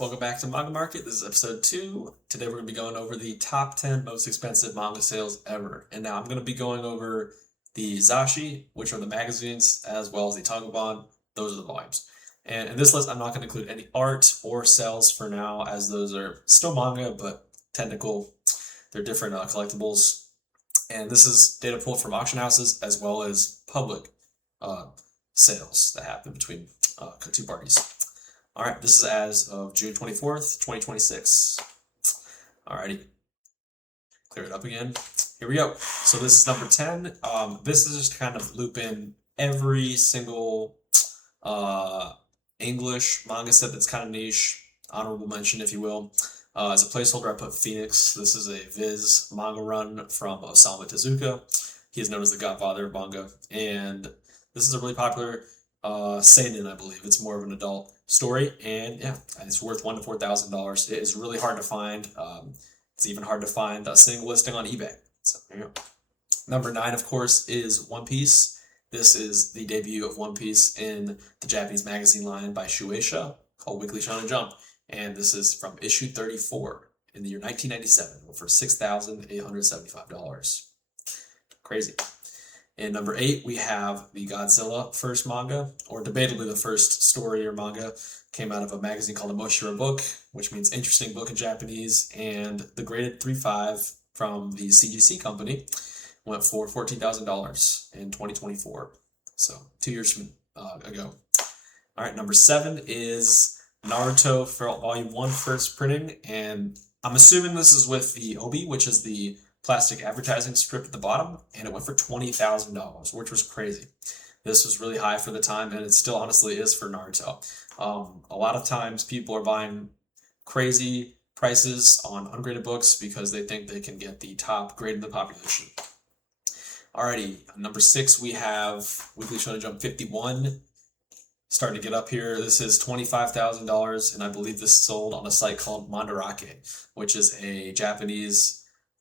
Welcome back to Manga Market. This is episode 2. Today we're going to be going over the top 10 most expensive manga sales ever. And now I'm going to be going over the Zashi, which are the magazines, as well as the Tangoban. Those are the volumes. And in this list, I'm not going to include any art or sales for now, as those are still manga, but technical. They're different collectibles. And this is data pulled from auction houses as well as public uh, sales that happen between two parties. All right, this is as of June 24th, 2026. Alrighty, clear it up again. Here we go. So this is number 10. This is just kind of loop in every single English manga set that's kind of niche, honorable mention, if you will. As a placeholder, I put Phoenix. This is a Viz manga run from Osamu Tezuka. He is known as the godfather of manga. And this is a really popular seinen, I believe. It's more of an adult story, and yeah, it's worth $1,000 to $4,000. It is really hard to find. It's even hard to find a single listing on eBay. So there you go. Number 9, of course, is One Piece. This is the debut of One Piece in the Japanese magazine line by Shueisha called Weekly Shonen Jump, and this is from issue 34 in the year 1997 for $6,875. Crazy. In number 8, we have the Godzilla first manga, or debatably the first story or manga. Came out of a magazine called Emoshira Book, which means interesting book in Japanese, and the graded 3.5 from the CGC company went for $14,000 in 2024. So 2 years ago. All right, number 7 is Naruto Volume 1 first printing, and I'm assuming this is with the Obi, which is the plastic advertising strip at the bottom, and it went for $20,000, which was crazy. This was really high for the time, and it still honestly is for Naruto. A lot of times people are buying crazy prices on ungraded books because they think they can get the top grade in the population. Alrighty, number 6, we have Weekly Shonen Jump 51. Starting to get up here. This is $25,000, and I believe this sold on a site called Mandarake, which is a Japanese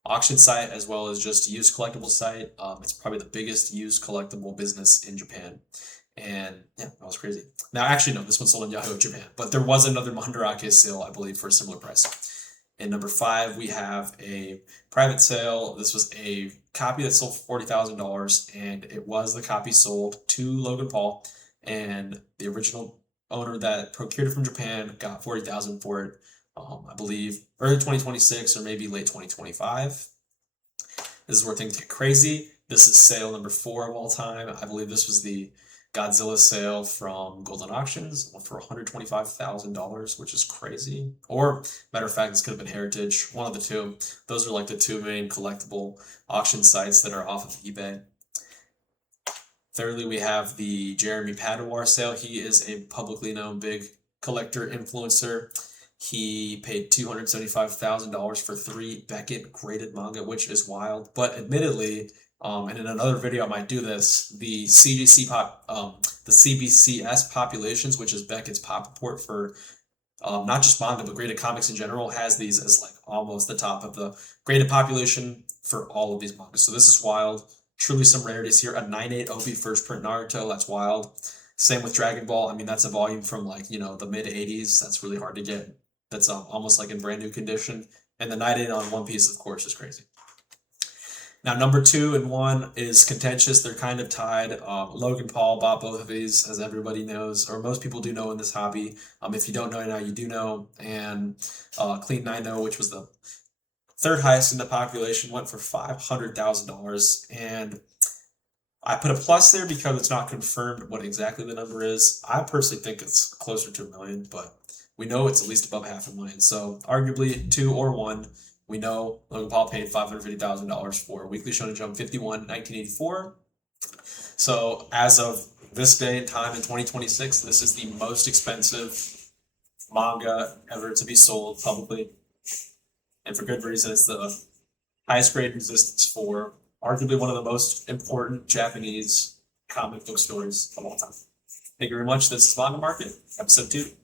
auction site as well as just used collectible site. It's probably the biggest used collectible business in Japan. And yeah, that was crazy. Now, actually, no, this one sold in Yahoo Japan, but there was another Mandarake sale, I believe, for a similar price. In number 5, we have a private sale. This was a copy that sold for $40,000, and it was the copy sold to Logan Paul, and the original owner that procured it from Japan got $40,000 for it. I believe early 2026 or maybe late 2025. This is where things get crazy. This is sale number 4 of all time. I believe this was the Godzilla sale from Golden Auctions for $125,000, which is crazy. Or, matter of fact, this could have been Heritage, one of the two. Those are like the two main collectible auction sites that are off of eBay. Thirdly, we have the Jeremy Padawar sale. He is a publicly known big collector influencer. He paid $275,000 for 3 Beckett graded manga, which is wild. But admittedly, and in another video I might do this, the CBCS populations, which is Beckett's pop report for not just manga but graded comics in general, has these as like almost the top of the graded population for all of these mangas. So this is wild. Truly some rarities here. A 9.8 Obi first print Naruto, that's wild. Same with Dragon Ball. I mean, that's a volume from like, the mid 80s. That's really hard to get. That's almost like in brand new condition. And the 9.8 on One Piece, of course, is crazy. Now, number 2 and 1 is contentious. They're kind of tied. Logan Paul bought both of these, as everybody knows, or most people do know in this hobby. If you don't know now, you do know. And Clean 9.0, which was the third highest in the population, went for $500,000. And I put a plus there because it's not confirmed what exactly the number is. I personally think it's closer to $1 million, but we know it's at least above $500,000. So arguably 2 or 1. We know Logan Paul paid $550,000 for Weekly Shonen Jump 51, 1984. So as of this day and time in 2026, this is the most expensive manga ever to be sold publicly. And for good reason. It's the highest grade resistance for arguably one of the most important Japanese comic book stories of all time. Thank you very much. This is Manga Market, episode 2.